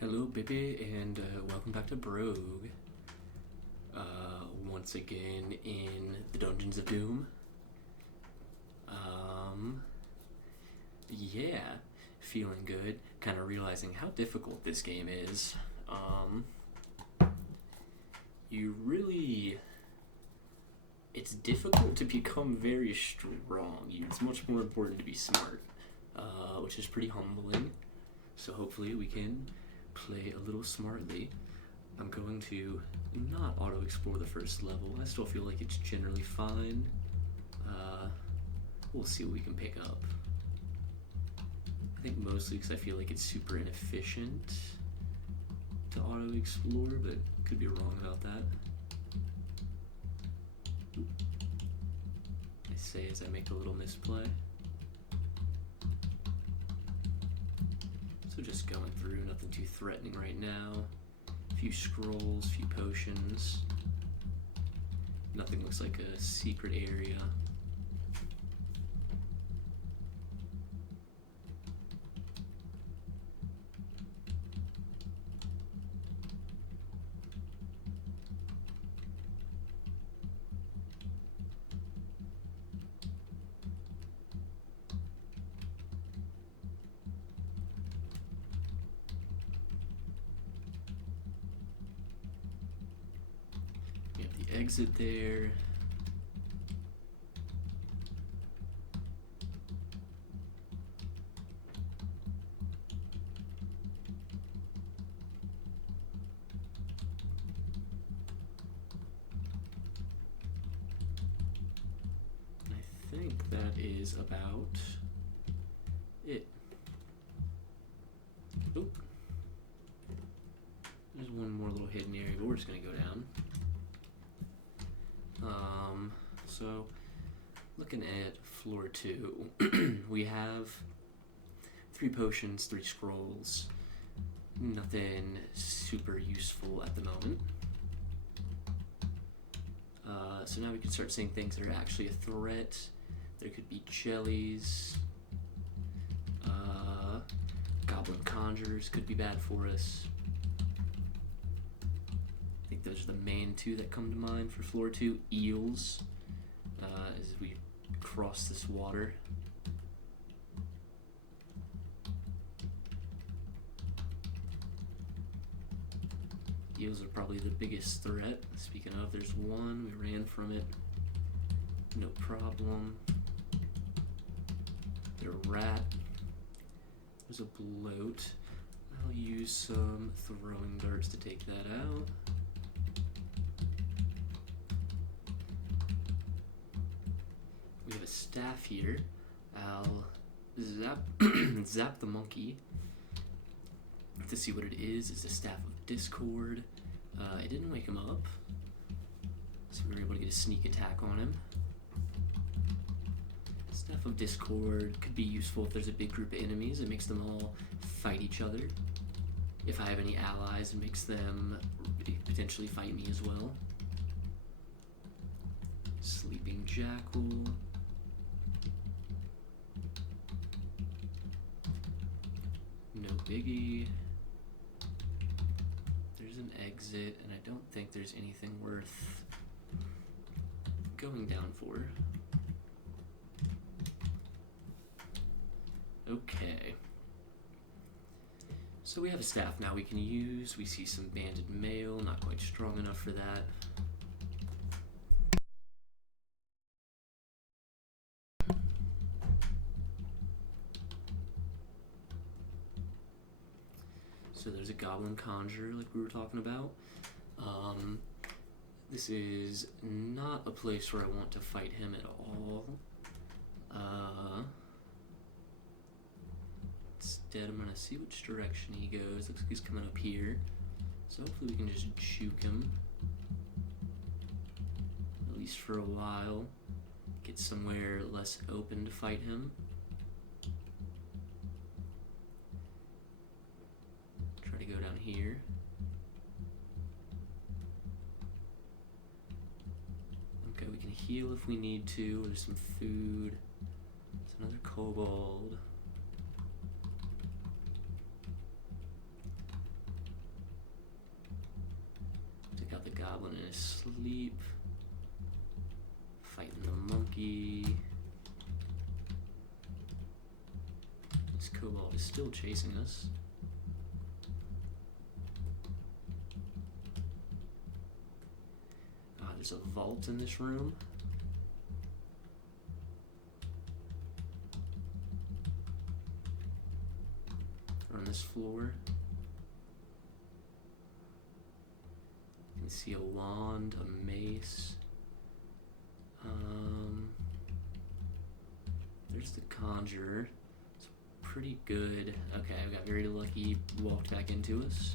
Hello, baby, and welcome back to Brogue. Once again in the Dungeons of Doom. Yeah, feeling good. Kind of realizing how difficult this game is. You really. It's difficult to become very strong. It's much more important to be smart, which is pretty humbling. So hopefully we can play a little smartly. I'm going to not auto-explore the first level. I still feel like it's generally fine. We'll see what we can pick up. I think mostly because I feel like it's super inefficient to auto-explore, but could be wrong about that. I say as I make a little misplay. So just going through, nothing too threatening right now. A few scrolls, a few potions. Nothing looks like a secret area. We have the exit there. I think that is about it. Oop. There's one more little hidden area, but we're just gonna go down. So looking at floor 2, we have 3 potions, 3 scrolls. Nothing super useful at the moment. So now we can start seeing things that are actually a threat. There could be jellies. Goblin conjurers could be bad for us. I think those are the main 2 that come to mind for floor 2. Eels, as we cross this water. Eels are probably the biggest threat. Speaking of, there's one. We ran from it. No problem. There's a rat. There's a bloat. I'll use some throwing darts to take that out. We have a staff here. I'll zap the monkey to see what it is. It's a staff of discord. It didn't wake him up, so we were able to get a sneak attack on him. Staff of discord could be useful if there's a big group of enemies. It makes them all fight each other. If I have any allies, it makes them potentially fight me as well. Sleeping jackal. No biggie. There's an exit, and I don't think there's anything worth going down for. Okay. So we have a staff now we can use. We see some banded mail, not quite strong enough for that. So there's a goblin conjurer like we were talking about. This is not a place where I want to fight him at all. Instead, I'm gonna see which direction he goes. Looks like he's coming up here. So hopefully we can just juke him. At least for a while. Get somewhere less open to fight him. Try to go down here. Okay, we can heal if we need to. There's some food. There's another kobold. goblin in his sleep. Fighting the monkey. This kobold is still chasing us. There's a vault in this room. On this floor. You can see a wand, a mace. There's the conjurer. It's pretty good. Okay, I got very lucky, walked back into us.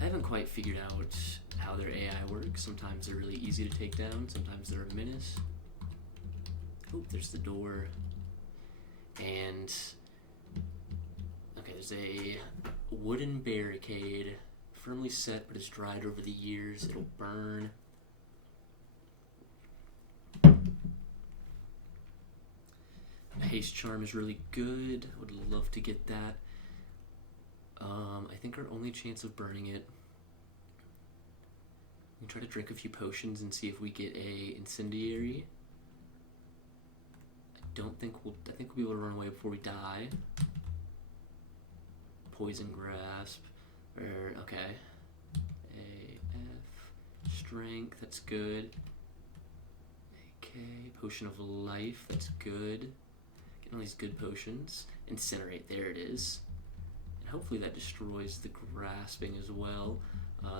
I haven't quite figured out how their AI works. Sometimes they're really easy to take down, sometimes they're a menace. Oh, there's the door. And okay, there's a wooden barricade, firmly set, but it's dried over the years. It'll burn. Haste charm is really good. Would love to get that. I think our only chance of burning it. We can try to drink a few potions and see if we get a incendiary. I think we'll be able to run away before we die. Poison grasp. Okay. AF. Strength, that's good. AK. Potion of life, that's good. Getting all these good potions. Incinerate, there it is. And hopefully that destroys the grasping as well.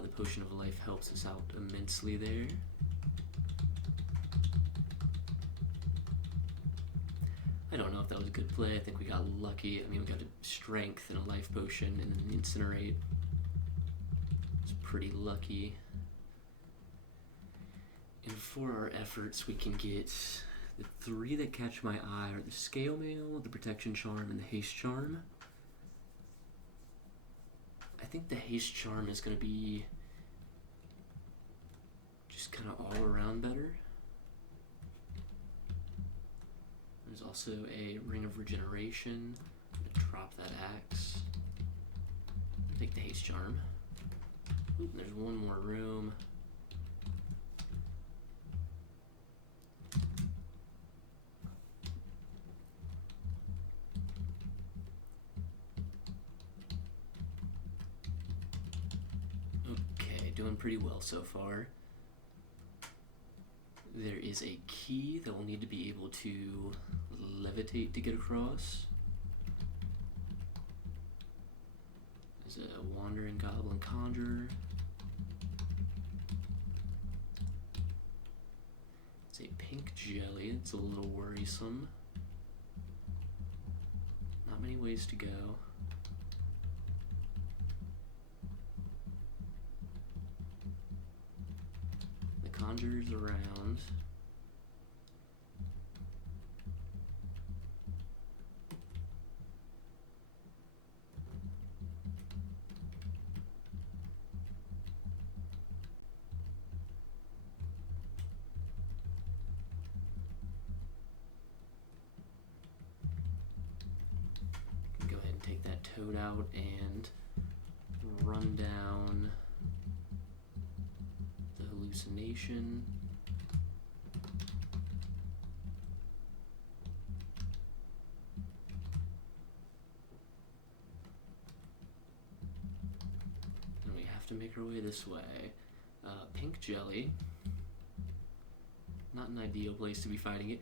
The potion of life helps us out immensely there. I don't know if that was a good play. I think we got lucky. I mean, we got a strength and a life potion and then incinerate. It's pretty lucky. And for our efforts, we can get the three that catch my eye are the scale mail, the protection charm, and the haste charm. I think the haste charm is going to be just kind of all around better. There's also a ring of regeneration. I'm going to drop that axe. Take the haste charm. Ooh, there's one more room. Doing pretty well so far. There is a key that we'll need to be able to levitate to get across. There's a wandering goblin conjurer. It's a pink jelly. It's a little worrisome. Not many ways to go. Conjures around. Go ahead and take that toad out and run down hallucination. And we have to make our way this way. Pink jelly. Not an ideal place to be fighting it.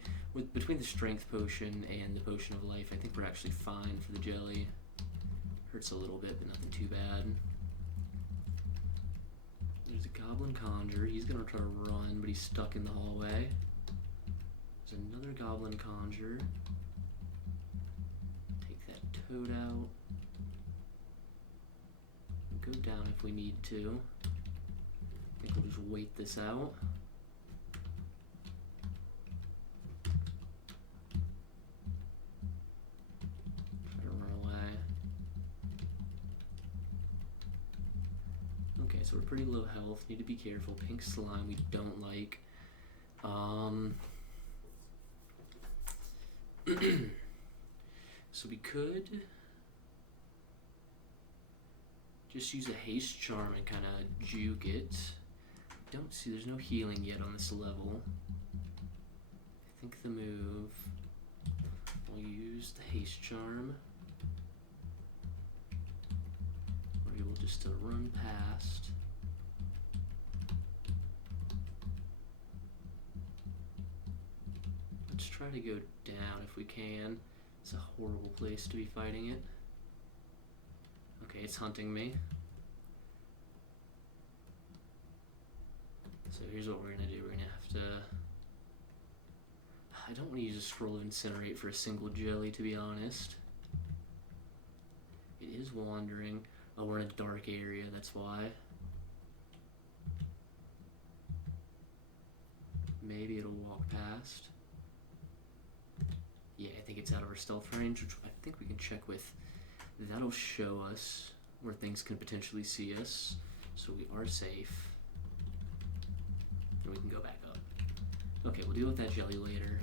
Between the strength potion and the potion of life, I think we're actually fine for the jelly. Hurts a little bit, but nothing too bad. There's a goblin conjurer. He's gonna try to run, but he's stuck in the hallway. There's another goblin conjurer. Take that toad out. Go down if we need to. I think we'll just wait this out. Try to run away. Okay, so we're pretty low health. Need to be careful. Pink slime we don't like. So we could just use a haste charm and kind of juke it. don't see, there's no healing yet on this level. I think the move, we'll use the haste charm. We're able just to run past. Let's try to go down if we can. It's a horrible place to be fighting it. Okay, it's hunting me. So here's what we're gonna do. We're gonna have to... I don't want to use a scroll of incinerate for a single jelly, to be honest. It is wandering. Oh, we're in a dark area, that's why. Maybe it'll walk past. Yeah, I think it's out of our stealth range, which I think we can check with. That'll show us where things can potentially see us, so we are safe. And we can go back up. Okay, we'll deal with that jelly later.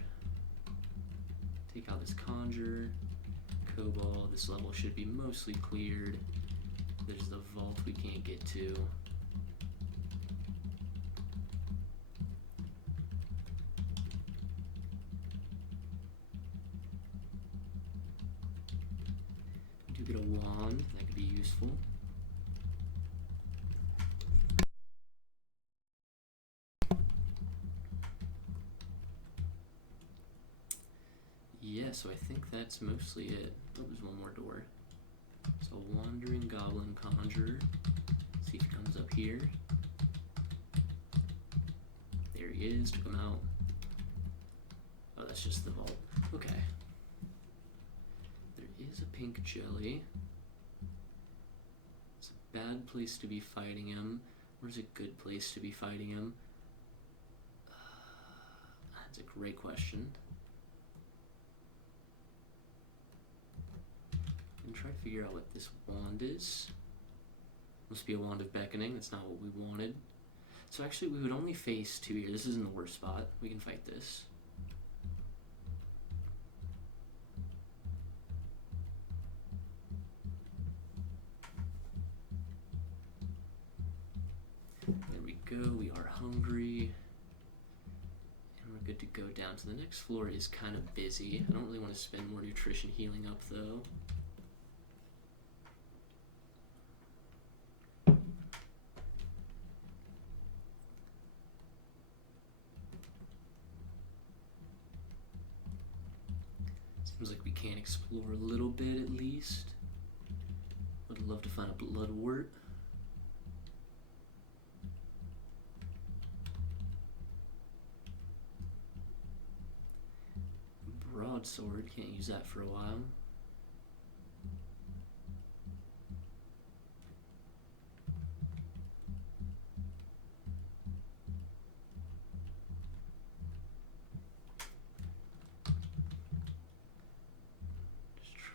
Take out this conjure, cobalt. This level should be mostly cleared. There's the vault we can't get to. We do get a wand, that could be useful. Yeah, so I think that's mostly it. Oh, there's one more door. So Wandering Goblin Conjurer. See if he comes up here. There he is, took him out. Oh, that's just the vault. Okay. There is a pink jelly. It's a bad place to be fighting him. Where's a good place to be fighting him? That's a great question. And try to figure out what this wand is. Must be a wand of beckoning. That's not what we wanted. So actually we would only face two here. This isn't the worst spot. We can fight this. There we go. We are hungry. And we're good to go down. So the next floor is kind of busy. I don't really want to spend more nutrition healing up though. Seems like we can explore a little bit at least. Would love to find a bloodwort. Broadsword, can't use that for a while.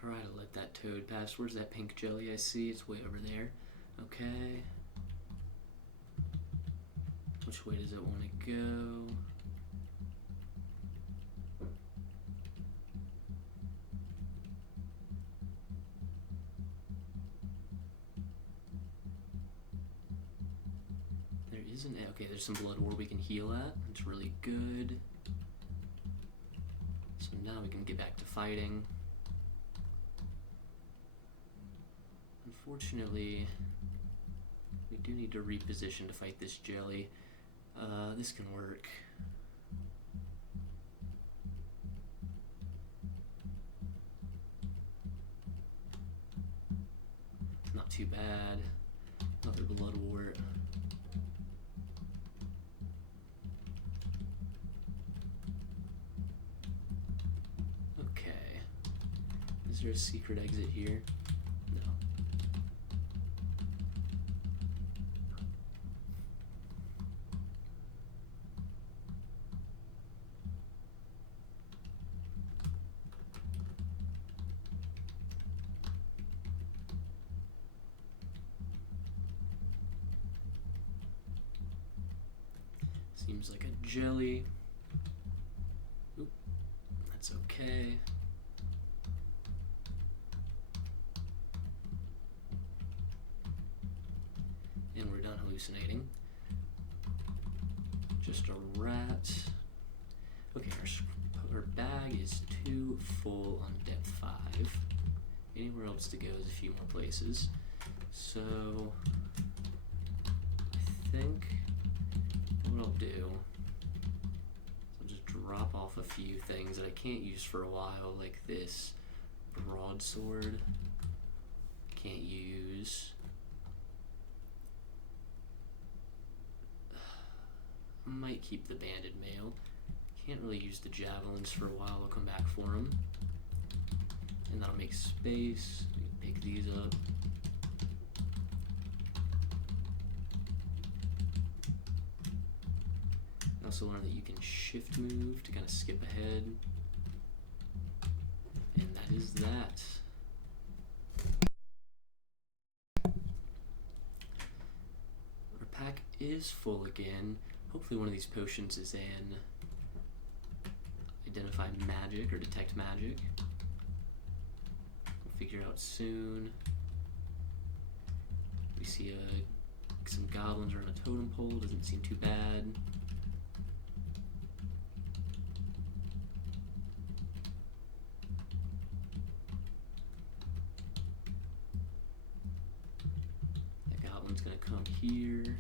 Try to let that toad pass. Where's that pink jelly I see? It's way over there. Okay. Which way does it want to go? There isn't. Okay, there's some blood war we can heal at. It's really good. So now we can get back to fighting. Unfortunately, we do need to reposition to fight this jelly. This can work. Not too bad. Another bloodwort. Okay. Is there a secret exit here? No. Seems like a jelly. Oop, that's okay. And we're done hallucinating. Just a rat. Okay, our bag is 2 full on depth 5. Anywhere else to go is a few more places. So I think what I'll do is I'll just drop off a few things that I can't use for a while, like this broadsword. Can't use. I might keep the banded mail. Can't really use the javelins for a while. I'll come back for them. And that'll make space. We can pick these up. I also learned that you can shift move to kind of skip ahead. And that is that. Our pack is full again. Hopefully one of these potions is in identify magic or detect magic. We'll figure out soon. We see some goblins are on a totem pole, doesn't seem too bad. That goblin's gonna come here.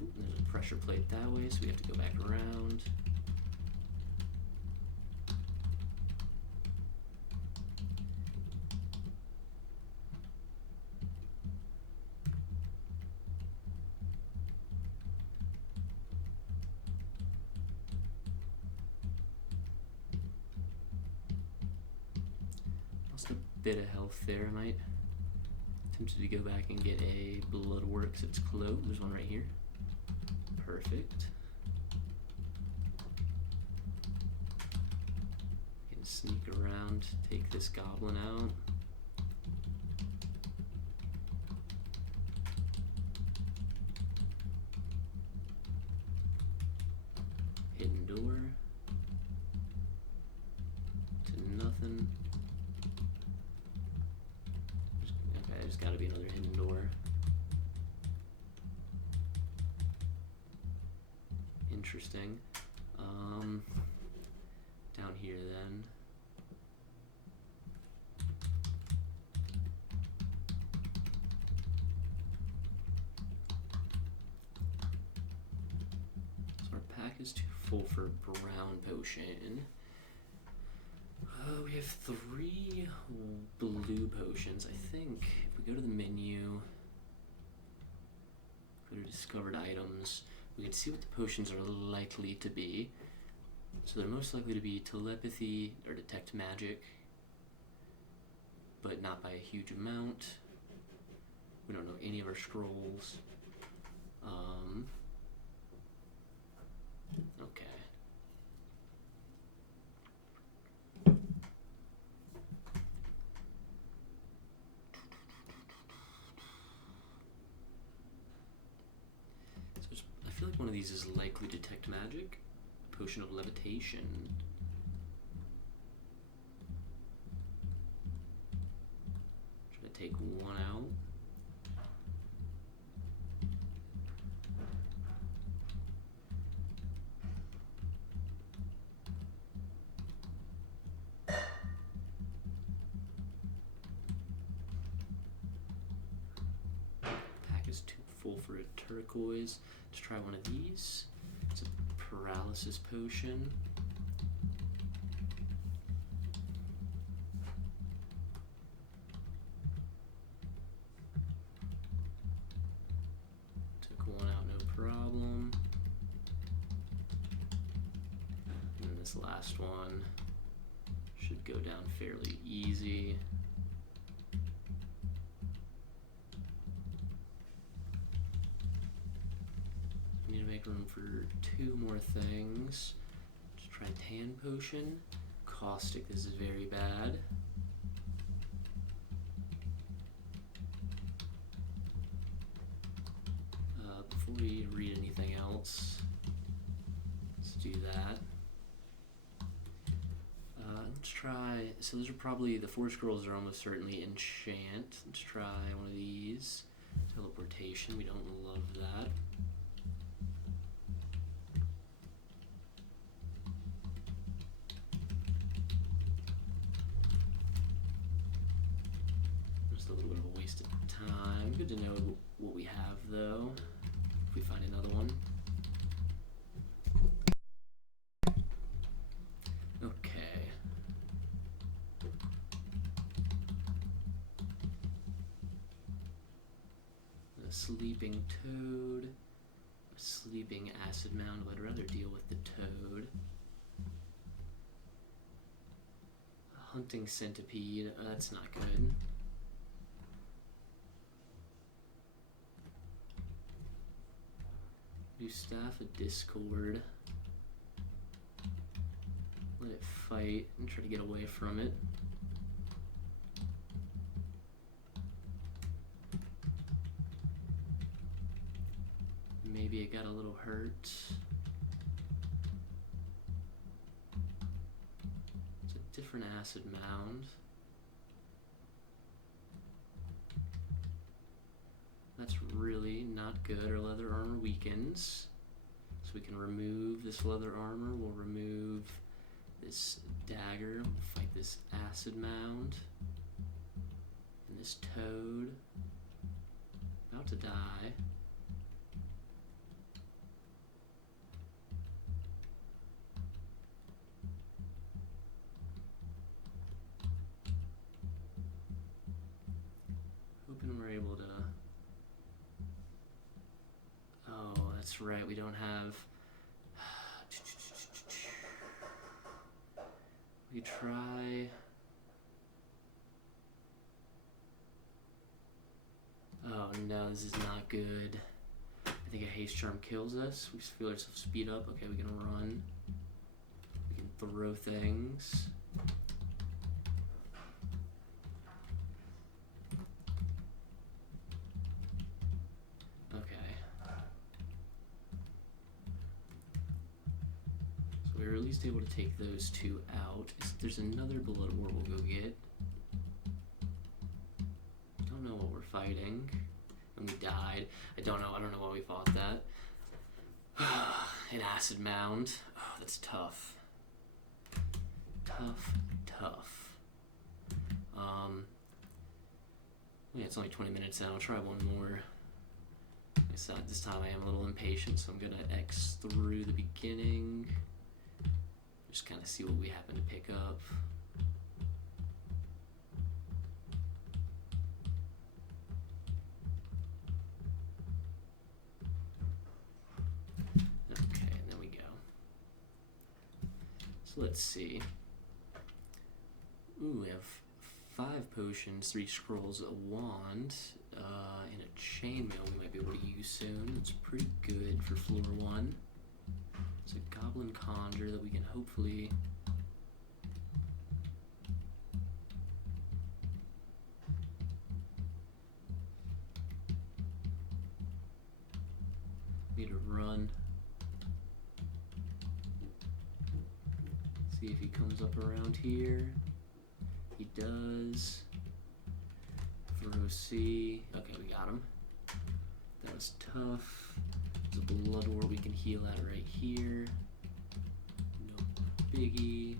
There's a pressure plate that way, so we have to go back around. Lost a bit of health there. I might tempted to go back and get a Bloodworks. It's closed. There's one right here. Perfect. Can sneak around, take this goblin out. Hidden door. To nothing. Okay, there's gotta be another hidden door. Interesting. Down here then. So our pack is too full for a brown potion. We have 3 blue potions. I think if we go to the menu, go to discovered items, we can see what the potions are likely to be. So they're most likely to be telepathy or detect magic, but not by a huge amount. We don't know any of our scrolls. Okay. So I feel like one of these is likely detect magic. Potion of levitation. Try to take one out. Pack is too full for a turquoise. Let's try one of these. It's a paralysis potion. Took one out, no problem. And this last one should go down fairly easy. Need to make room for 2 more things. Let's try tan potion. Caustic, this is very bad. Before we read anything else, do that. Let's try, so those are probably, the 4 scrolls are almost certainly enchant. Let's try one of these. Teleportation, we don't love that. Just a little bit of a waste of time. Good to know what we have though, if we find another one. Okay. A sleeping toad, a sleeping acid mound. I'd rather deal with the toad. A hunting centipede. That's not good. Do staff of discord. Let it fight and try to get away from it. Maybe it got a little hurt. It's a different acid mound. That's really not good. Our leather armor weakens. So we can remove this leather armor. We'll remove this dagger. We'll fight this acid mound. And this toad. About to die. Hoping we're able to... Oh, that's right, we don't have... We try... Oh no, this is not good. I think a haste charm kills us. We feel ourselves speed up. Okay, we can run. We can throw things. We were at least able to take those 2 out. There's another blood war we'll go get. Don't know what we're fighting. And we died. I don't know why we fought that. An acid mound. Oh, that's tough. Tough. Yeah, it's only 20 minutes now. I'll try one more. Like I said, this time I am a little impatient, so I'm gonna X through the beginning. Just kind of see what we happen to pick up. Okay, and there we go. So let's see. Ooh, we have 5 potions, 3 scrolls, a wand, and a chainmail we might be able to use soon. It's pretty good for floor 1. It's a goblin conjure that we can hopefully... Need to run. See if he comes up around here. He does. Throw C. Okay, we got him. That was tough. There's a blood war we can heal at right here. No biggie.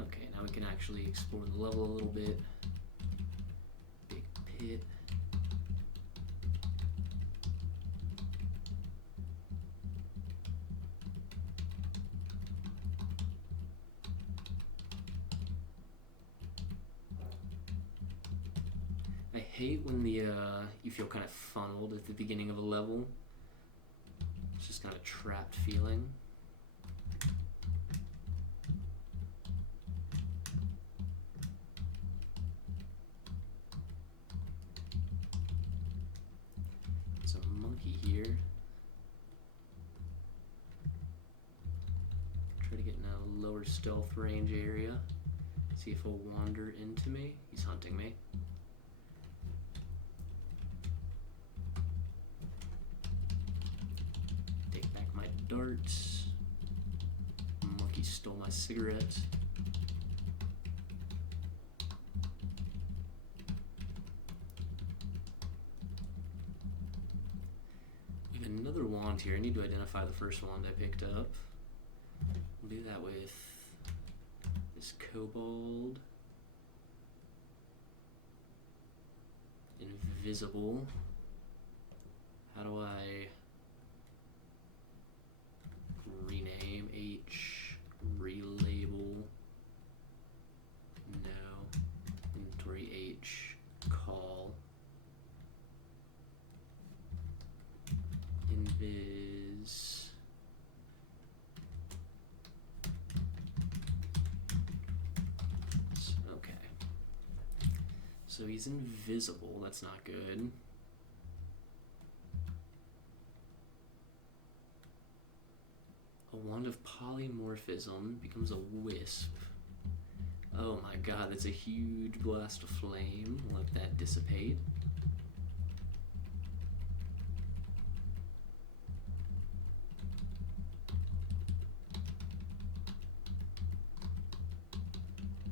Okay, now we can actually explore the level a little bit. Big pit. I hate when you feel kind of funneled at the beginning of a level. It's just kind of a trapped feeling. There's a monkey here. Try to get in a lower stealth range area. See if he'll wander into me. He's hunting me. Take back my darts. Monkey stole my cigarette. We have another wand here. I need to identify the first wand I picked up. We'll do that with this kobold. Invisible. How do I rename H? Relabel. No. Inventory H. Call. Invis. Okay. So he's invisible. That's not good. A wand of polymorphism becomes a wisp. Oh my god, that's a huge blast of flame. Let that dissipate.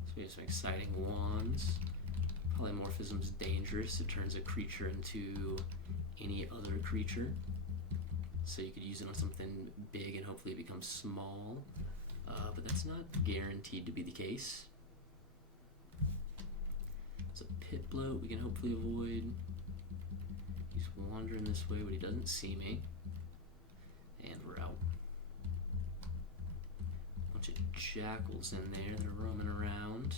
So we have some exciting wands. Polymorphism is dangerous. It turns a creature into any other creature. So you could use it on something big and hopefully it becomes small. But that's not guaranteed to be the case. It's a pit bloat we can hopefully avoid. He's wandering this way, but he doesn't see me. And we're out. Bunch of jackals in there that are roaming around.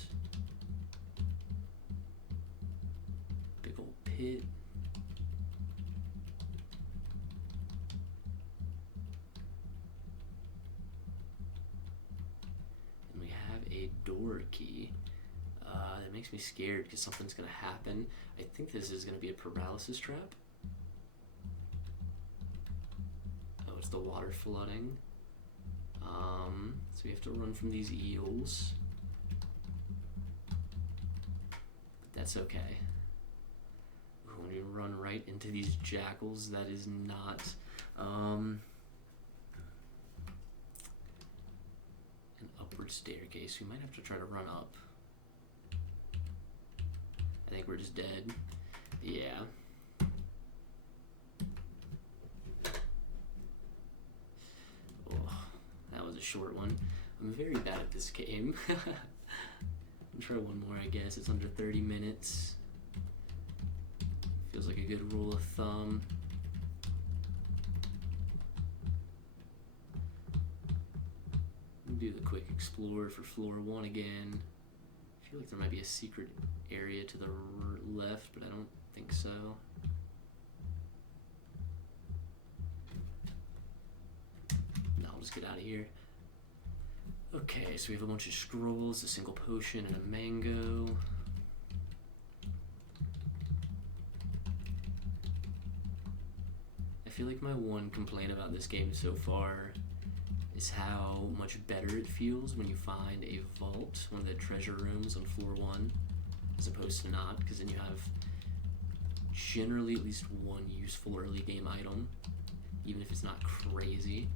Big old pit. And we have a door key. That makes me scared because something's going to happen. I think this is going to be a paralysis trap. Oh, it's the water flooding. So we have to run from these eels. But that's okay. When we run right into these jackals, that is not an upward staircase. We might have to try to run up. I think we're just dead. Yeah. Oh, that was a short one. I'm very bad at this game. I'll try one more, I guess. It's under 30 minutes. Feels like a good rule of thumb. Do the quick explore for floor 1 again. I feel like there might be a secret area to the left, but I don't think so. No, I'll just get out of here. Okay, so we have a bunch of scrolls, a single potion, and a mango. I feel like my one complaint about this game so far is how much better it feels when you find a vault, one of the treasure rooms on floor 1, as opposed to not, because then you have generally at least one useful early game item, even if it's not crazy.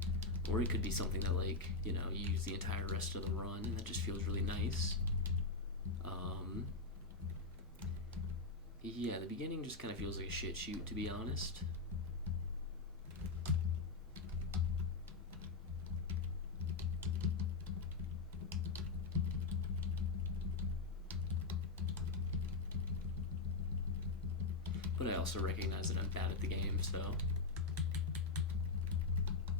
Or it could be something that, like, you know, you use the entire rest of the run, and that just feels really nice. Yeah, the beginning just kind of feels like a shit shoot, to be honest. But I also recognize that I'm bad at the game, so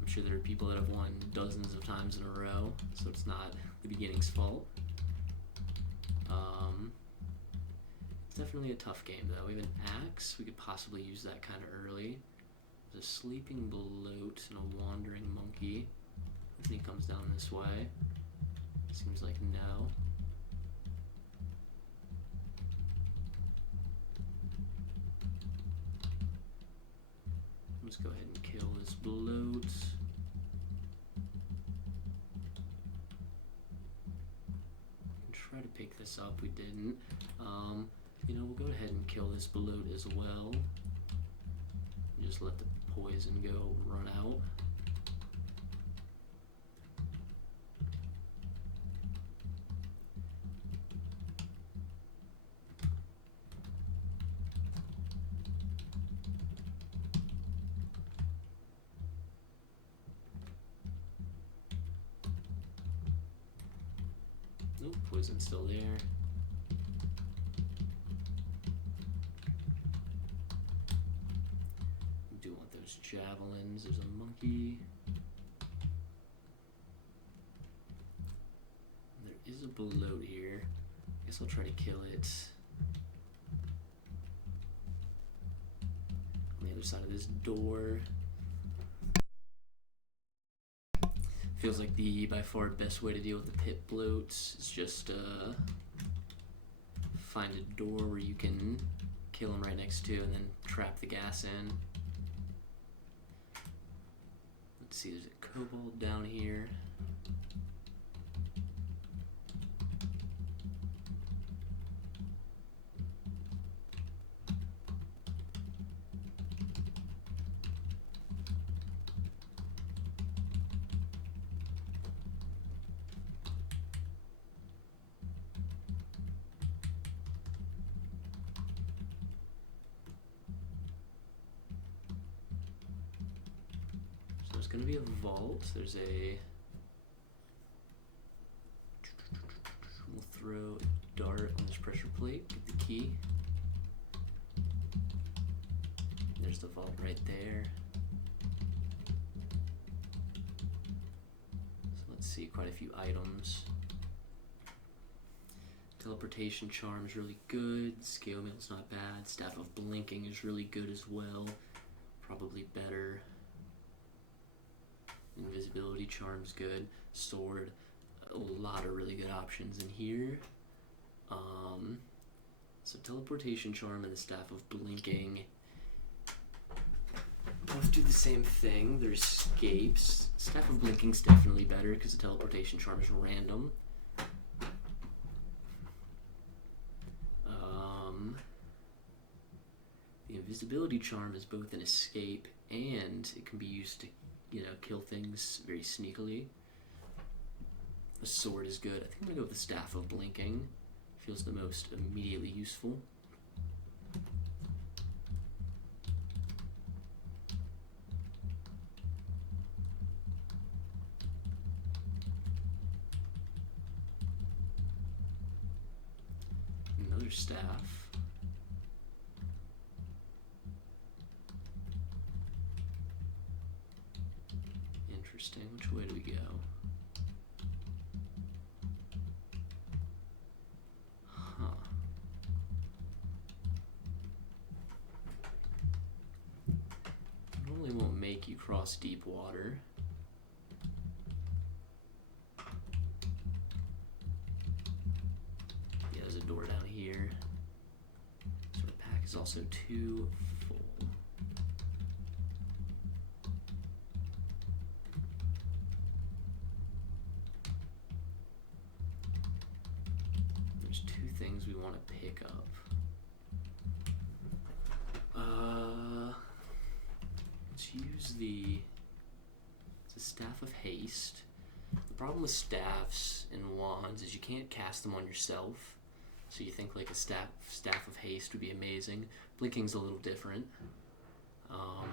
I'm sure there are people that have won dozens of times in a row, so it's not the beginning's fault. It's definitely a tough game, though. We have an axe. We could possibly use that kind of early. There's a sleeping bloat and a wandering monkey. Hoping he comes down this way. Seems like no. Let's go ahead and kill this bloat. try to pick this up. We didn't. You know, we'll go ahead and kill this bloat as well. Just let the poison go run out. Nope, poison's still there. Do want those javelins. There's a monkey. There is a bloat here. I guess I'll try to kill it. On the other side of this door. Feels like the by far best way to deal with the pit bloats is just find a door where you can kill them right next to and then trap the gas in. Let's see, there's a kobold down here. There's going to be a vault. There's a... We'll throw a dart on this pressure plate, get the key. There's the vault right there. So let's see, quite a few items. Teleportation charm is really good. Scale mail's not bad. Staff of blinking is really good as well. Probably better. Invisibility charm's good. Sword, a lot of really good options in here. So teleportation charm and the staff of blinking both do the same thing. They're escapes. Staff of blinking's definitely better because the teleportation charm is random. The invisibility charm is both an escape and it can be used to, you know, kill things very sneakily. The sword is good. I think I'm gonna go with the staff of blinking. Feels the most immediately useful. Another staff. Interesting. Which way do we go? Huh. Normally won't make you cross deep water. Yeah, there's a door down here. So the pack is also too full. There's two things we want to pick up. Let's use the staff of haste. The problem with staffs and wands is you can't cast them on yourself. So you think like a staff of haste would be amazing. Blinking's a little different. I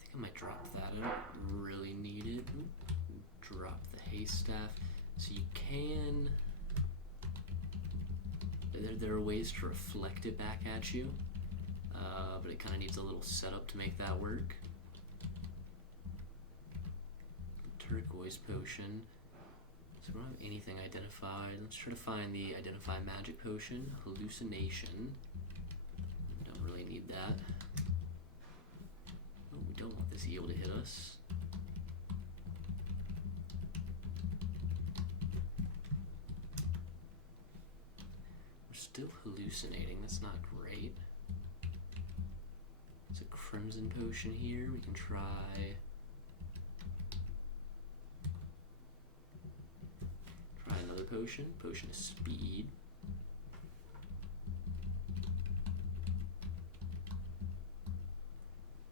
think I might drop that. I don't really need it. Drop the haste staff. So you can... There are ways to reflect it back at you, but it kind of needs a little setup to make that work. Turquoise potion. So we don't have anything identified. Let's try to find the identify magic potion. Hallucination. Don't really need that. Oh, we don't want this eel to hit us. We're still hallucinating. That's not great. There's a crimson potion here. We can try... potion, potion of speed.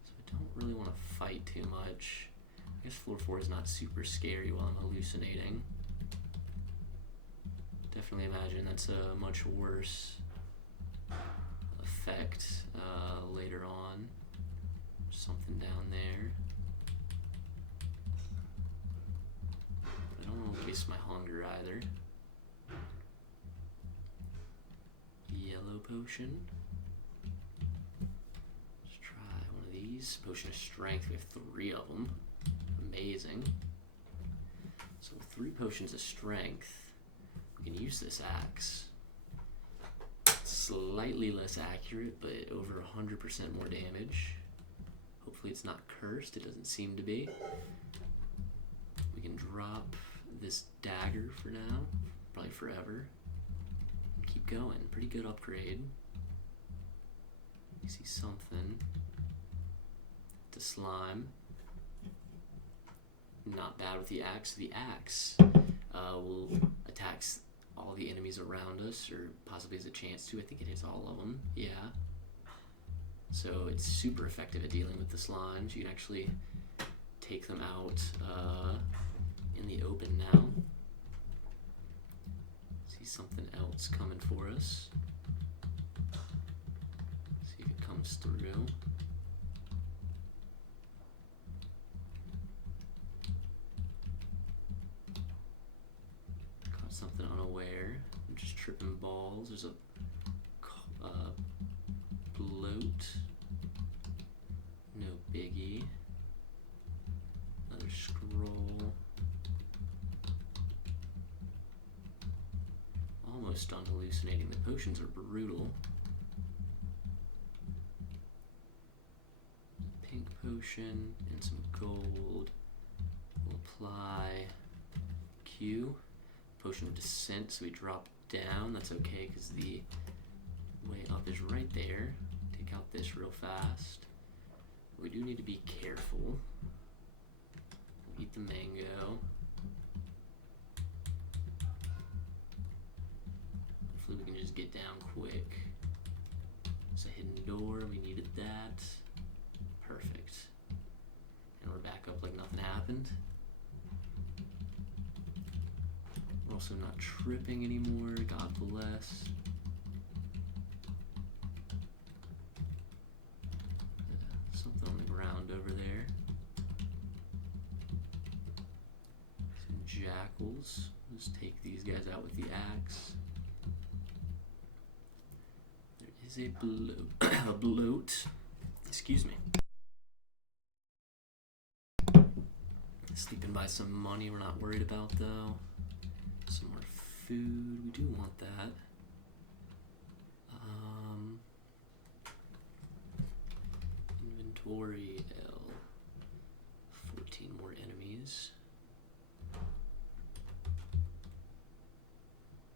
So I don't really want to fight too much. I guess floor 4 is not super scary while I'm hallucinating. Definitely imagine that's a much worse effect later on. Something down there. I don't want to waste my hunger either. Yellow potion. Let's try one of these. Potion of strength. We have 3 of them. Amazing. So 3 potions of strength. We can use this axe. Slightly less accurate, but over 100% more damage. Hopefully it's not cursed. It doesn't seem to be. We can drop this dagger for now, probably forever, and keep going. Pretty good upgrade. You see something. It's a slime. Not bad with the axe. The axe will attack all the enemies around us, or possibly has a chance to. I think it hits all of them. Yeah. So it's super effective at dealing with the slimes. You can actually take them out in the open now. See something else coming for us. See if it comes through. Caught something unaware. I'm just tripping balls. There's a bloat. No biggie. Another scroll. Almost done hallucinating. The potions are brutal. Pink potion and some gold. We'll apply Q. Potion of descent, so we drop down. That's okay because the way up is right there. Take out this real fast. We do need to be careful. Eat the mango. Hopefully we can just get down quick. It's a hidden door, we needed that. Perfect. And we're back up like nothing happened. We're also not tripping anymore, God bless. Something on the ground over there. Some jackals. Let's take these guys out with the axe. There is a bloat. A bloat. Excuse me. Sleeping by some money we're not worried about though. Some more food. We do want that. Inventory L. 14 more enemies.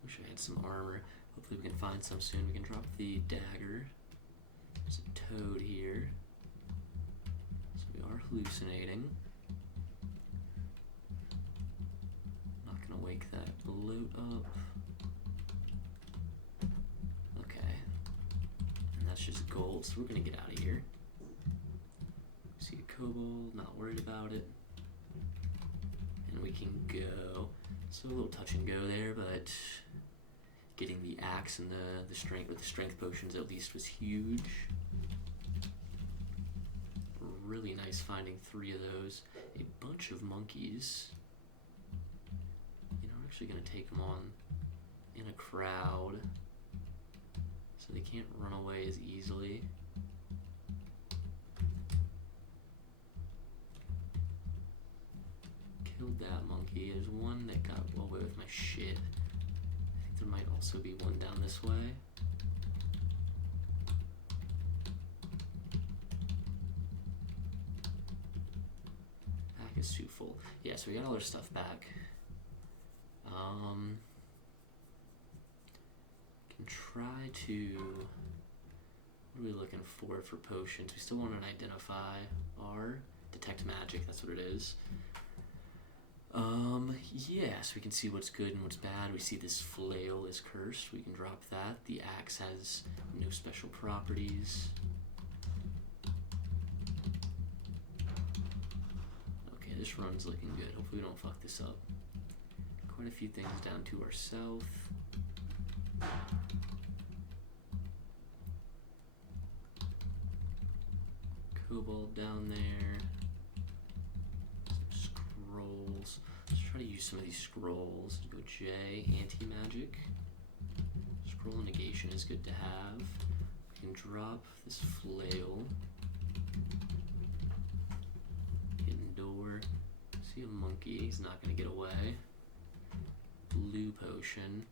Wish I had some armor. Hopefully we can find some soon. We can drop the dagger. There's a toad here. So we are hallucinating. Not gonna wake that bloat up. Okay. And that's just gold, so we're gonna get out of here. See a kobold, not worried about it. And we can go. So a little touch and go there, but getting the axe and the strength with the strength potions at least was huge. Really nice finding 3 of those. A bunch of monkeys. You know, I'm actually gonna take them on in a crowd so they can't run away as easily. Killed that monkey. There's one that got away with my shit. I think there might also be one down this way. Pack is too full. Yeah, so we got all our stuff back. Can try to... What are we looking for potions? We still want to identify our detect magic. That's what it is. Yeah, so we can see what's good and what's bad. We see this flail is cursed. We can drop that. The axe has no special properties. Okay, this run's looking good. Hopefully we don't fuck this up. Quite a few things down to our south. Cobalt down there. Some scrolls. Let's try to use some of these scrolls. Go J, anti-magic. Scroll negation is good to have. We can drop this flail. Hidden door. See a monkey, he's not gonna get away. Blue potion.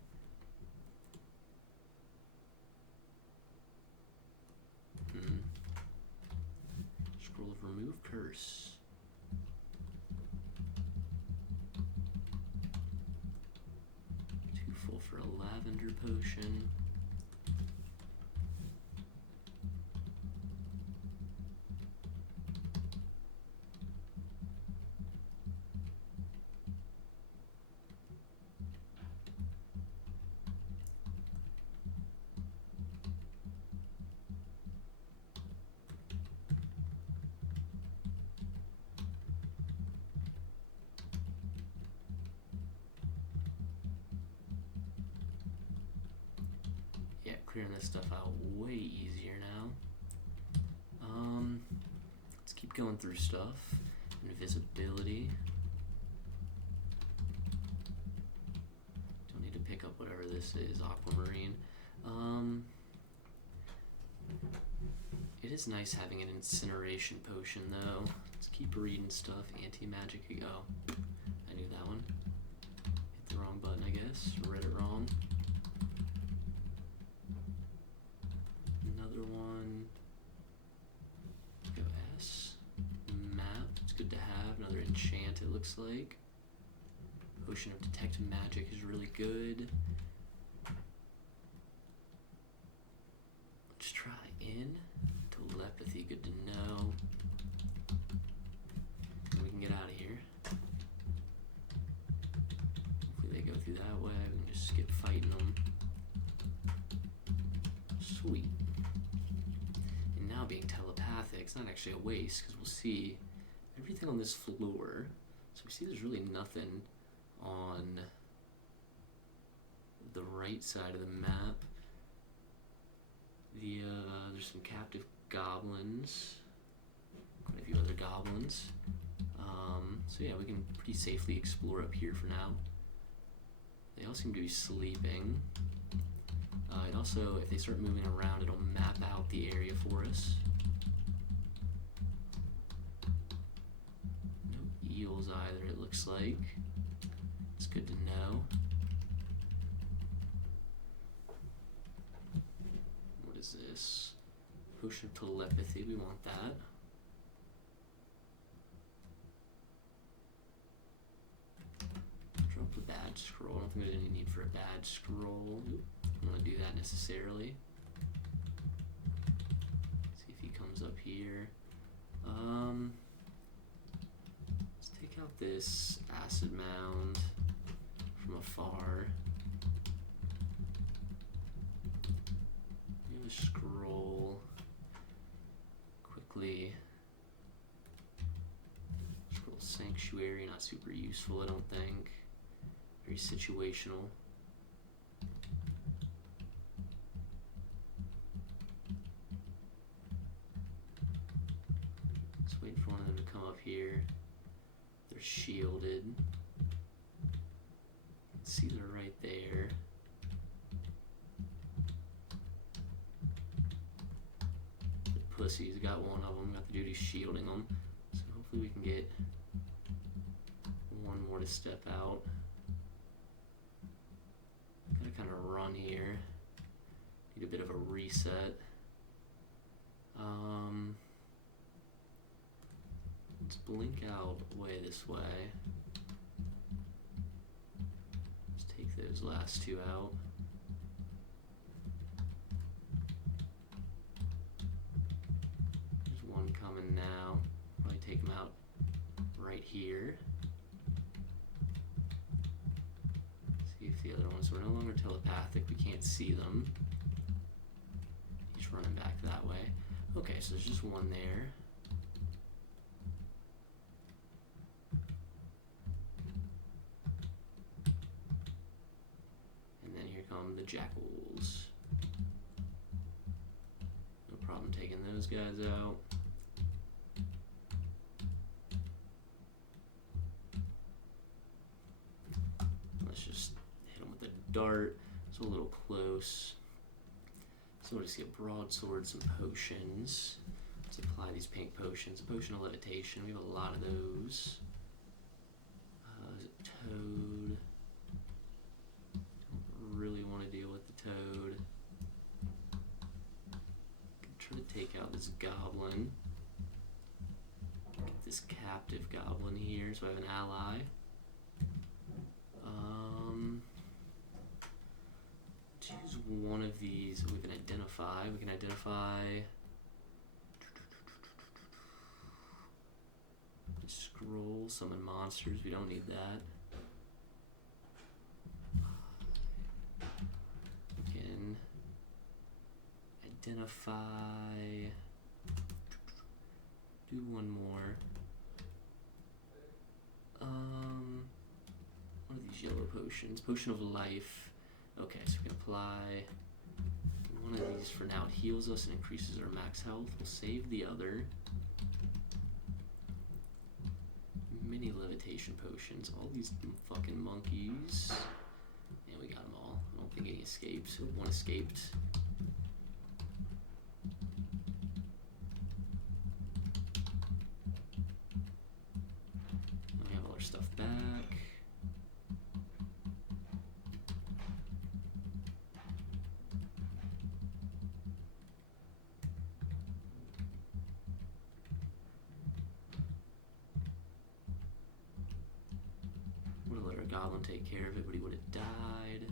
Scroll of remove curse. Too full for a lavender potion. Clearing this stuff out way easier now. Let's keep going through stuff. Invisibility. Don't need to pick up whatever this is. Aquamarine. It is nice having an incineration potion though. Let's keep reading stuff. Anti-magic. Oh, I knew that one. Hit the wrong button, I guess. Read it wrong. Another one. Go S. Map. It's good to have. Another enchant, it looks like. Potion of detect magic is really good. Let's try in. Telepathy, good to know. And we can get out of here. Hopefully they go through that way. We can just skip fighting them. Sweet. And now being telepathic, it's not actually a waste because we'll see everything on this floor. So we see there's really nothing on the right side of the map. There's some captive goblins, quite a few other goblins. So yeah, we can pretty safely explore up here for now. They all seem to be sleeping. It also, if they start moving around, it'll map out the area for us. No eels either, it looks like. It's good to know. What is this? Potion of telepathy, we want that. Drop the bad scroll. I don't think there's any need for a bad scroll. I don't want to do that necessarily. See if he comes up here. Let's take out this acid mound from afar. We have a scroll. Quickly. Scroll sanctuary, not super useful, I don't think. Very situational. Just waiting for one of them to come up here. They're shielded. See, they're right there. The pussies, got one of them, got the dude who's shielding them. So hopefully we can get one more to step out. Gotta kind of run here. Need a bit of a reset. Let's blink out way this way. Let's take those last two out. There's one coming now. Probably take him out right here. zone, so we're no longer telepathic. We can't see them. He's running back that way. Okay, so there's just one there. And then here come the jackals. No problem taking those guys out. Let's just hit them with a dart. It's a little close. So we'll just get broadswords and potions. Let's apply these pink potions. Potion of levitation. We have a lot of those. Is it toad? Don't really want to deal with the toad. Try to take out this goblin. Get this captive goblin here, so I have an ally. Choose one of these we can identify. We can identify scroll, summon monsters. We don't need that. We can identify. Do one more. One of these yellow potions. Potion of life. Okay, so we can apply one of these for now. It heals us and increases our max health. We'll save the other. Mini levitation potions. All these fucking monkeys. Yeah, we got them all. I don't think any escaped. So one escaped. We have all our stuff back. Goblin take care of it, but he would have died.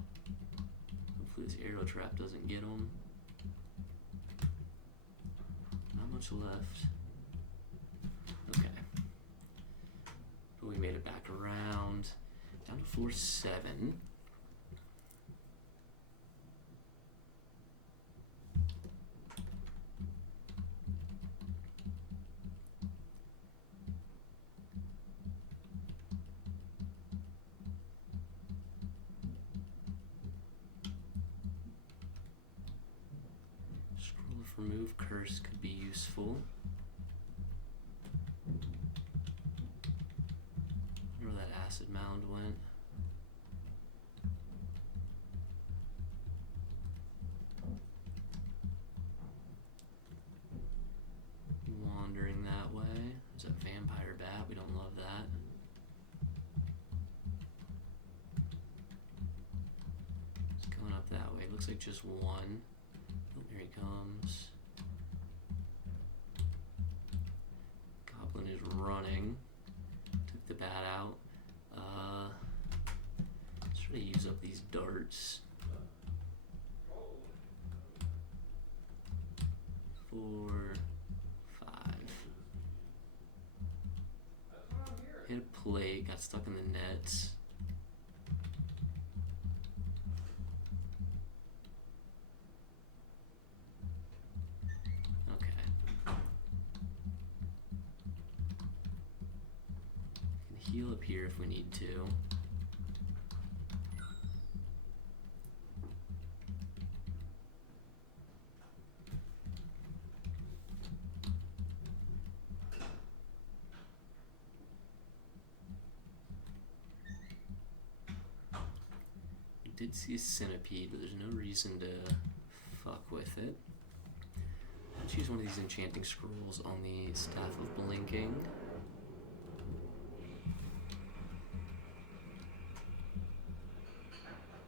Hopefully this arrow trap doesn't get him. Not much left. Okay. But we made it back around. Down to floor 7. Remove curse could be useful. I wonder where that acid mound went. Wandering that way. There's a vampire bat. We don't love that. It's going up that way. Looks like just one. Here he comes. Goblin is running. Took the bat out. Let's try to use up these darts. 4, 5. Hit a plate, got stuck in the nets. Heal up here if we need to. We did see a centipede, but there's no reason to fuck with it. Let's use one of these enchanting scrolls on the Staff of Blinking.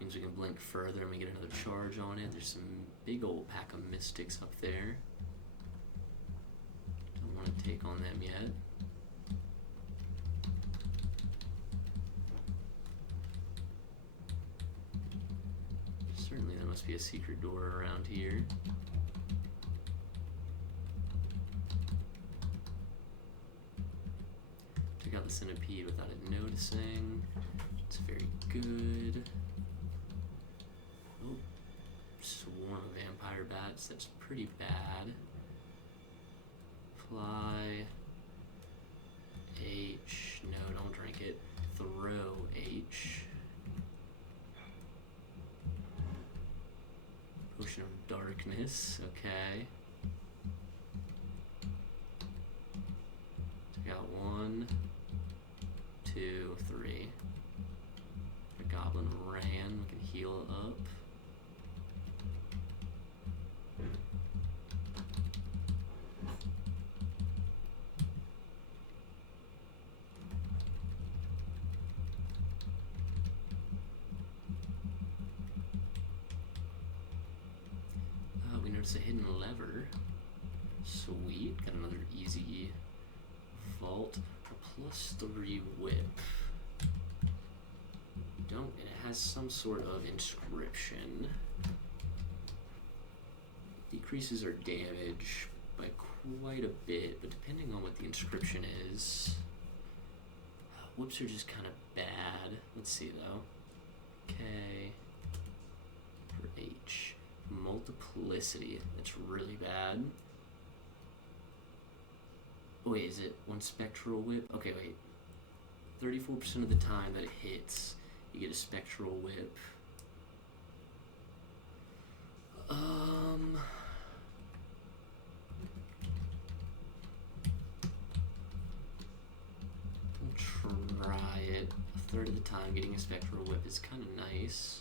Means we can blink further and we get another charge on it. There's some big old pack of mystics up there. Don't want to take on them yet. Certainly there must be a secret door around here. Took out the centipede without it noticing. It's very good. vampire bats. That's pretty bad. Fly. H. No, don't drink it. Throw H. Potion of darkness. Okay. Take out 1, 2, 3. The goblin ran. We can heal up. We notice a hidden lever. Sweet. Got another easy vault. A +3 whip. Don't. It has some sort of inscription. Decreases our damage by quite a bit, but depending on what the inscription is, whips are just kind of bad. Let's see though. K for H. Multiplicity. That's really bad. Wait, is it 1 spectral whip? Okay, wait. 34% of the time that it hits, you get a spectral whip. We'll try it. A third of the time getting a spectral whip is kind of nice.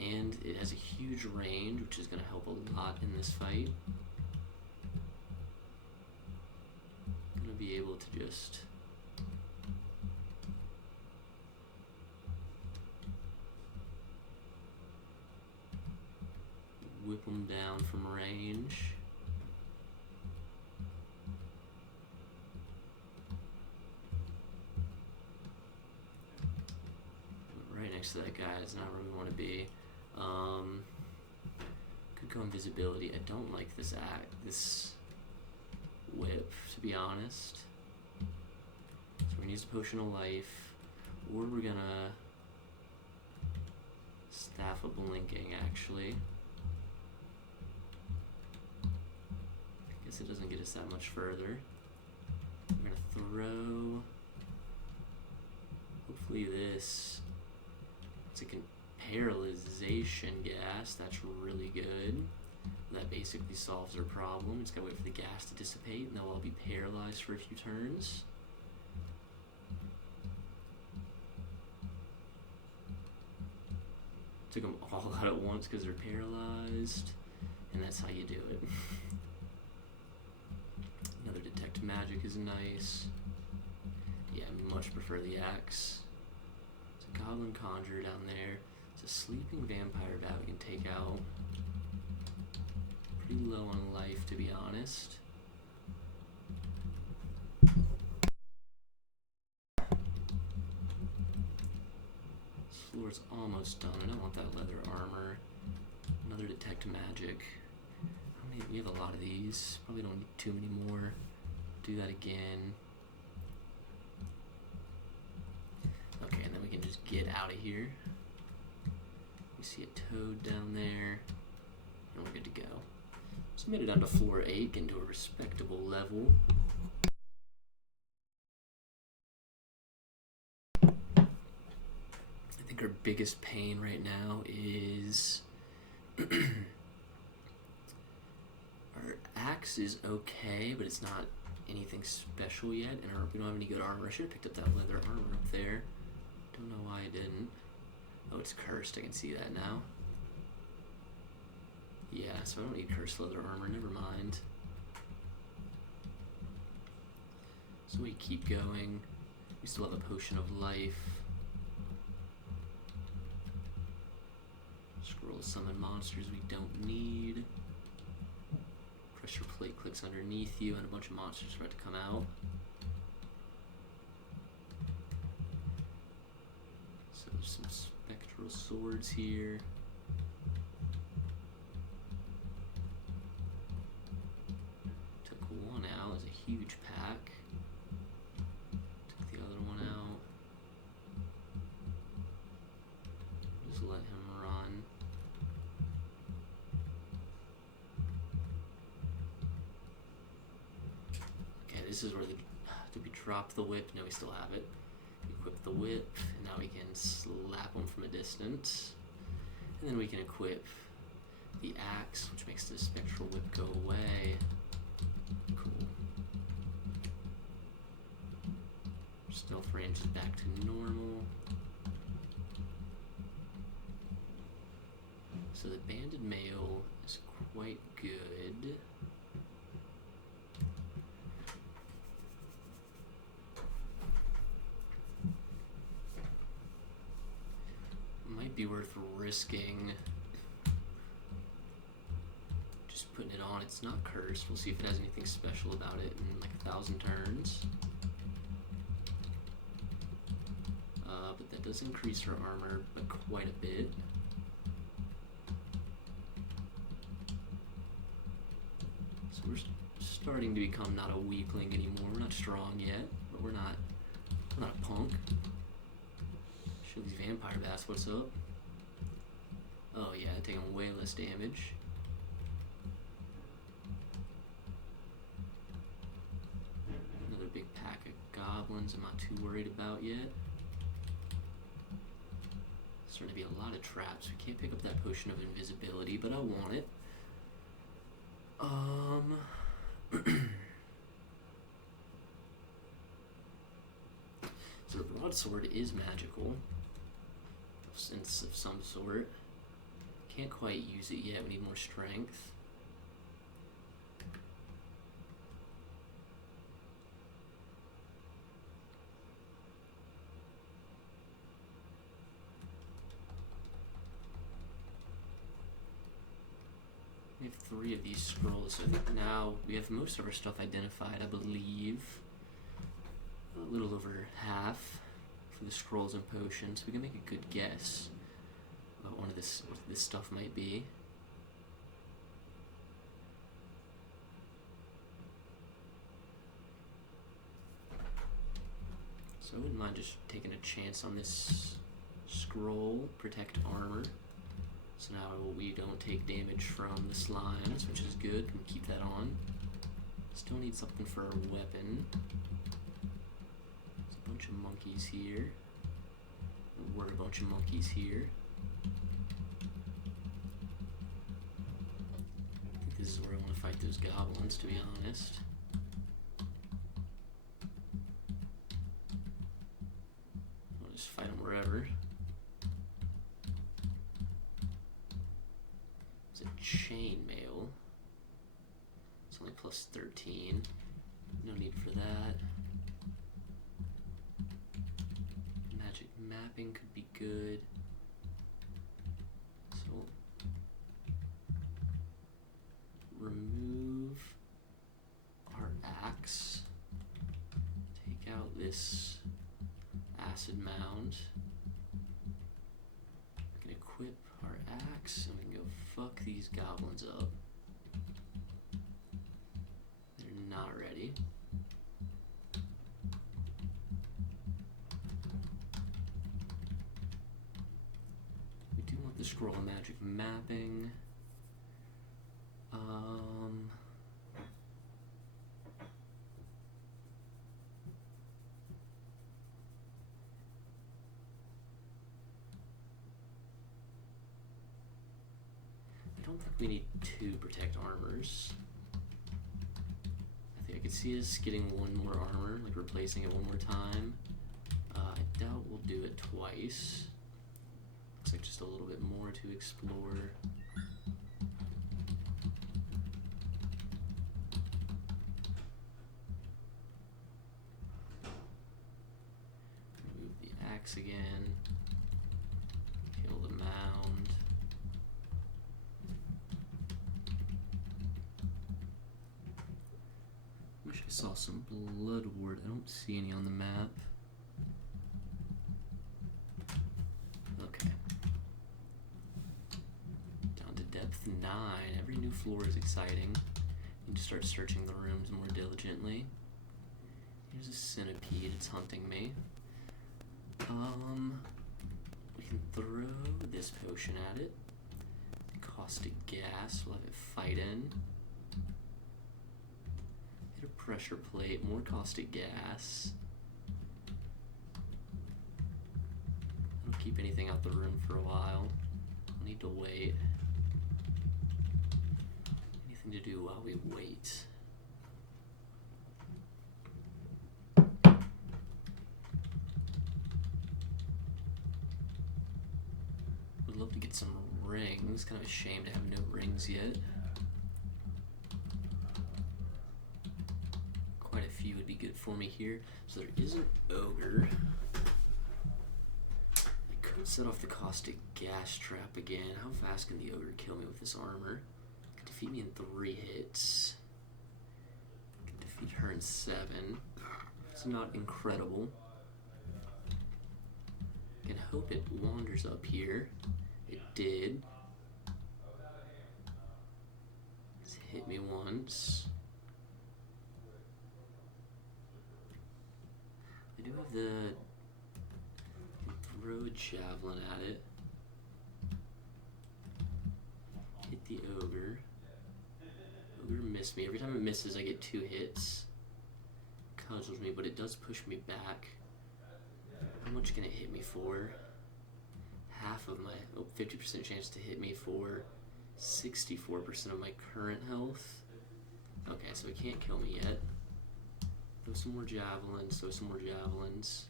And it has a huge range, which is going to help a lot in this fight. I'm going to be able to just whip them down from range. Right next to that guy is not where we want to be. Could go invisibility. I don't like this whip, to be honest. So we're gonna use a potion of life, or we're gonna staff of blinking. Actually, I guess it doesn't get us that much further. We're gonna throw. Hopefully this. It's like a paralyzation gas. That's really good. That basically solves our problem. Just gotta wait for the gas to dissipate and they'll all be paralyzed for a few turns. Took them all out at once because they're paralyzed. And that's how you do it. Another detect magic is nice. Yeah, I much prefer the axe. Goblin Conjurer down there. It's a sleeping vampire bat we can take out. Pretty low on life, to be honest. This floor's almost done. I don't want that leather armor. Another detect magic. We have a lot of these. Probably don't need too many more. Do that again. Okay, and then we can just get out of here. We see a toad down there, and we're good to go. So we made it down to floor 8, getting to a respectable level. I think our biggest pain right now is our axe is okay, but it's not anything special yet, and we don't have any good armor. I should have picked up that leather armor up there. Don't know why I didn't. Oh, it's cursed. I can see that now. Yeah, so I don't need cursed leather armor. Never mind. So we keep going. We still have a potion of life. Scroll summon monsters we don't need. Pressure plate clicks underneath you, and a bunch of monsters are about to come out. So there's some spectral swords here. Took one out as a huge pack. Took the other one out. Just let him run. this is where did we drop the whip? No, we still have it. Equip the whip, and now we can slap them from a distance. And then we can equip the axe, which makes the spectral whip go away. Cool. Stealth range is back to normal. So the banded mail is quite good. Might be worth risking just putting it on. It's not cursed. We'll see if it has anything special about it in like 1,000 turns. But that does increase her armor by quite a bit. So we're starting to become not a weakling anymore. We're not strong yet, but we're not a punk. Show these vampire bats what's up. Oh yeah, taking way less damage. Another big pack of goblins I'm not too worried about yet. Starting to be a lot of traps. We can't pick up that potion of invisibility, but I want it. So the broadsword is magical, of some sort. Can't quite use it yet. We need more strength. We have 3 of these scrolls, so I think now we have most of our stuff identified, I believe. A little over half for the scrolls and potions. We can make a good guess about what this stuff might be. So I wouldn't mind just taking a chance on this scroll, protect armor. So now we don't take damage from the slimes, which is good. We can keep that on. Still need something for our weapon. There's a bunch of monkeys here. We're a bunch of monkeys here. I think this is where I want to fight those goblins, to be honest. I'll just fight them wherever. Chainmail. It's only plus 13. No need for that. Magic mapping could be good. So remove our axe. Take out this acid mound. We can equip our axe and we can go fuck these goblins up. They're not ready. We do want the scroll of magic mapping. I don't think we need 2 protect armors. I think I could see us getting 1 more armor, like replacing it 1 more time. I doubt we'll do it twice. Looks like just a little bit more to explore. Remove the axe again. Kill the mound. Wish I saw some blood ward. I don't see any on the map. Okay. Down to depth 9. Every new floor is exciting. Need to start searching the rooms more diligently. Here's a centipede. It's hunting me. We can throw this potion at it. Caustic gas. We'll have it fight in. Hit a pressure plate, more caustic gas. I don't keep anything out the room for a while. I'll need to wait. Anything to do while we wait? Would love to get some rings. Kind of a shame to have no rings yet. Quite a few would be good for me here. So there is an ogre. I could set off the caustic gas trap again. How fast can the ogre kill me with this armor? Could defeat me in 3 hits. Could defeat her in 7. It's not incredible. Can hope it wanders up here. It did. It's hit me once. I do have the... I can throw a javelin at it. Hit the ogre. Ogre missed me. Every time it misses, I get 2 hits. Cudgels me, but it does push me back. How much can it hit me for? Half of my... 50% chance to hit me for 64% of my current health. Okay, so it can't kill me yet. Throw some more javelins, throw some more javelins.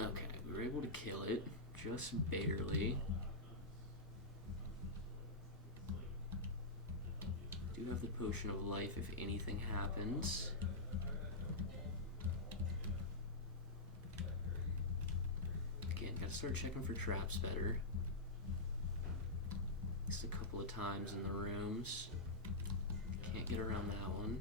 Okay, we were able to kill it. Just barely. Do have the potion of life if anything happens. Again, gotta start checking for traps better. At least a couple of times in the rooms. Can't get around that one.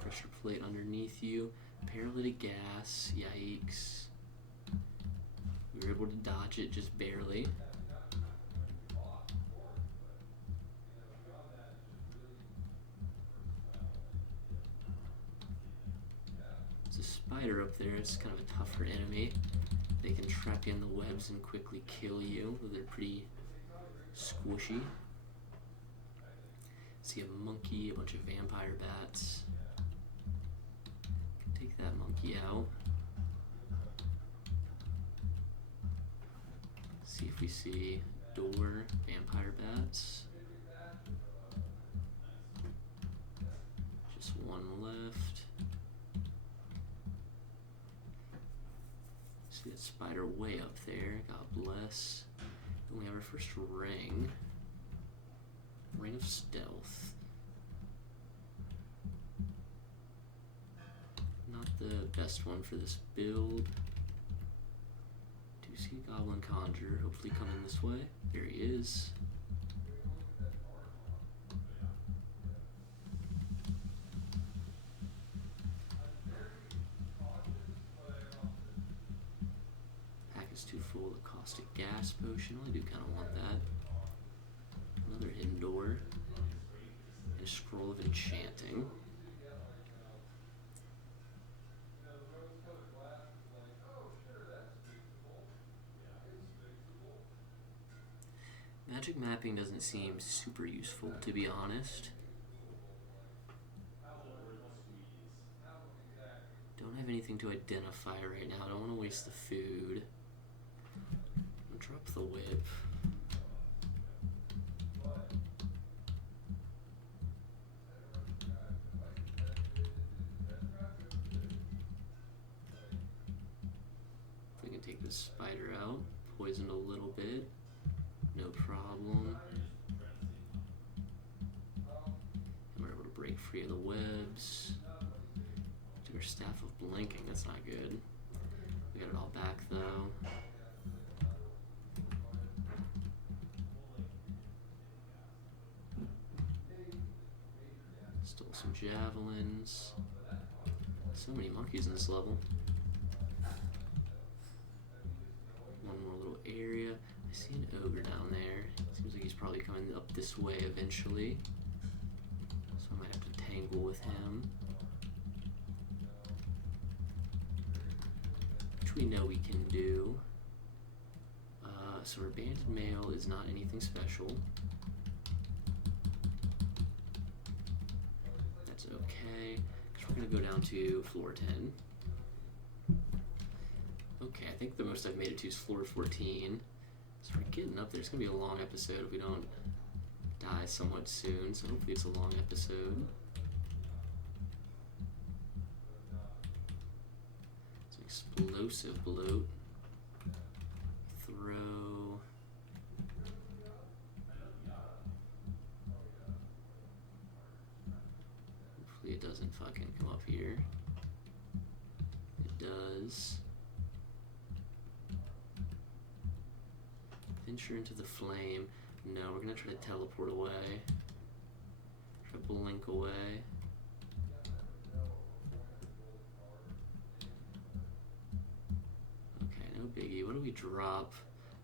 Pressure plate underneath you. Paralytic gas. Yikes. We were able to dodge it just barely. There's a spider up there. It's kind of a tougher enemy. They can trap you in the webs and quickly kill you. They're pretty squishy. See a monkey, a bunch of vampire bats. Can take that monkey out. See if we see door, vampire bats. Just one left. See that spider way up there. God bless. Then we have our first ring. Ring of stealth. Not the best one for this build. Do see Goblin Conjurer hopefully coming this way. There he is. Pack is too full of caustic gas potion. I do kind of want that. Another hidden door. And a scroll of enchanting. Magic mapping doesn't seem super useful, to be honest. Don't have anything to identify right now. I don't want to waste the food. I'll drop the whip. If I can take this spider out, poisoned a little bit. No problem. And we're able to break free of the webs. Took our staff of blinking, that's not good. We got it all back though. Stole some javelins. So many monkeys in this level. One more little area. I see an ogre down there. Seems like he's probably coming up this way eventually. So I might have to tangle with him. Which we know we can do. So our banded mail is not anything special. That's okay, because we're going to go down to floor 10. Okay, I think the most I've made it to is floor 14. So we're getting up there. It's going to be a long episode if we don't die somewhat soon, so hopefully it's a long episode. It's explosive bloat. Throw. Hopefully it doesn't fucking come up here. It does. Venture into the flame. No, we're gonna try to teleport away. Try to blink away. Okay, no biggie. What do we drop?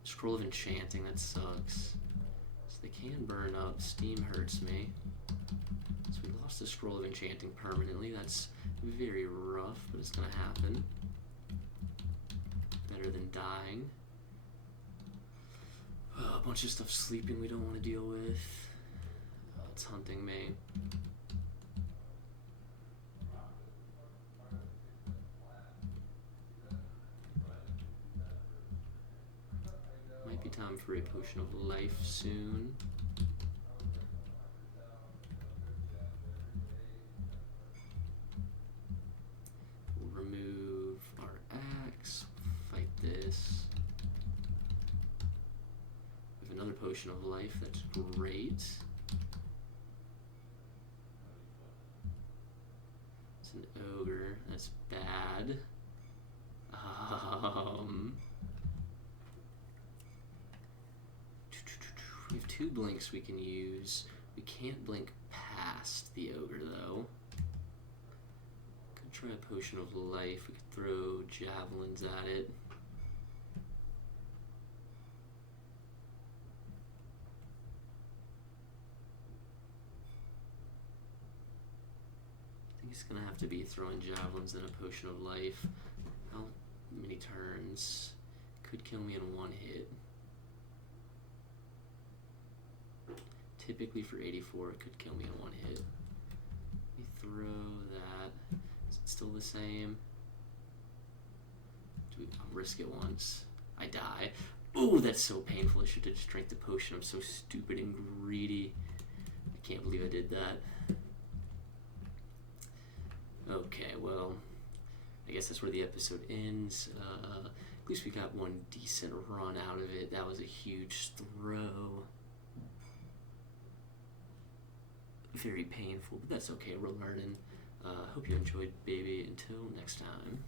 Scroll of Enchanting, that sucks. So they can burn up. Steam hurts me. So we lost the Scroll of Enchanting permanently. That's very rough, but it's gonna happen. Better than dying. A bunch of stuff sleeping we don't want to deal with. It's hunting me. Might be time for a potion of life soon. We'll remove our axe. Fight this. Another potion of life, that's great. It's an ogre, that's bad. We have 2 blinks we can use. We can't blink past the ogre though. Could try a potion of life, we could throw javelins at it. It's gonna have to be throwing javelins and a potion of life. How many turns? Could kill me in 1 hit. Typically for 84, it could kill me in 1 hit. We throw that. Is it still the same? I'll risk it once. I die. Oh, that's so painful. I should have just drank the potion. I'm so stupid and greedy. I can't believe I did that. Okay, well, I guess that's where the episode ends. At least we got one decent run out of it. That was a huge throw. Very painful, but that's okay. We're learning. Hope you enjoyed, baby. Until next time.